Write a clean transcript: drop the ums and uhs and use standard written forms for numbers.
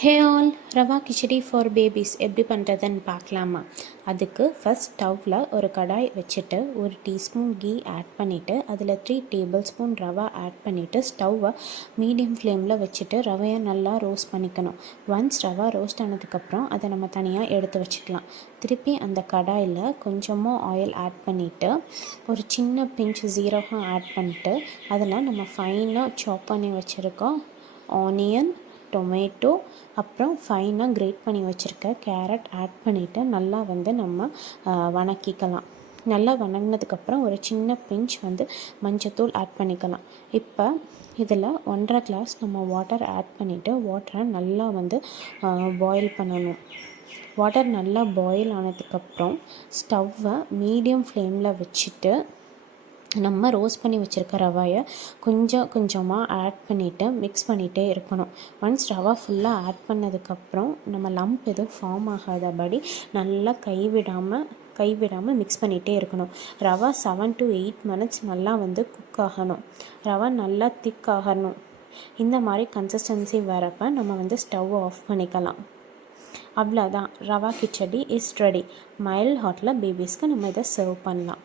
Hey all, rava khichdi for babies எப்படி பண்ணுறதுன்னு பார்க்கலாமா? அதுக்கு ஃபஸ்ட் ஸ்டவ்வில் ஒரு கடாய் வச்சுட்டு ஒரு டீஸ்பூன் கீ ஆட் பண்ணிவிட்டு அதில் 3 டேபிள் ஸ்பூன் ரவா ஆட் பண்ணிவிட்டு ஸ்டவ்வை மீடியம் ஃப்ளேமில் வச்சுட்டு ரவையை நல்லா ரோஸ்ட் பண்ணிக்கணும். ஒன்ஸ் ரவா ரோஸ்ட் ஆனதுக்கப்புறம் அதை நம்ம தனியாக எடுத்து வச்சுக்கலாம். திருப்பி அந்த கடாயில் கொஞ்சமாக ஆயில் ஆட் பண்ணிவிட்டு ஒரு சின்ன பிஞ்ச் ஜீரகம் ஆட் பண்ணிட்டு அதில் நம்ம ஃபைனாக சாப் பண்ணி வச்சுருக்கோம் ஆனியன், டொமேட்டோ, அப்புறம் ஃபைனாக கிரேட் பண்ணி வச்சுருக்க கேரட் ஆட் பண்ணிவிட்டு நல்லா நம்ம வணக்கிக்கலாம். நல்லா வணங்கினதுக்கப்புறம் ஒரு சின்ன பிஞ்ச் மஞ்சத்தூள் ஆட் பண்ணிக்கலாம். இப்போ இதில் 1.5 கிளாஸ் நம்ம வாட்டர் ஆட் பண்ணிவிட்டு வாட்டரை நல்லா பாயில் பண்ணணும். வாட்டர் நல்லா பாயில் ஆனதுக்கப்புறம் ஸ்டவ்வை மீடியம் ஃப்ளேமில் வச்சுட்டு நம்ம ரோஸ்ட் பண்ணி வச்சுருக்க ரவாயை கொஞ்சம் கொஞ்சமாக ஆட் பண்ணிவிட்டு மிக்ஸ் பண்ணிகிட்டே இருக்கணும். ஒன்ஸ் ரவா ஃபுல்லாக ஆட் பண்ணதுக்கப்புறம் நம்ம லம்ப் எதுவும் ஃபார்ம் ஆகாதபடி நல்லா கைவிடாமல் மிக்ஸ் பண்ணிகிட்டே இருக்கணும். ரவா 7 to 8 minutes நல்லா குக் ஆகணும். ரவா நல்லா திக் ஆகணும். இந்த மாதிரி கன்சிஸ்டன்சி வரப்போ நம்ம ஸ்டவ் ஆஃப் பண்ணிக்கலாம். அவ்வளோதான், rava kichadi is ready. Mild ஹாட்டில் பேபிஸ்க்கு நம்ம இதை சர்வ் பண்ணலாம்.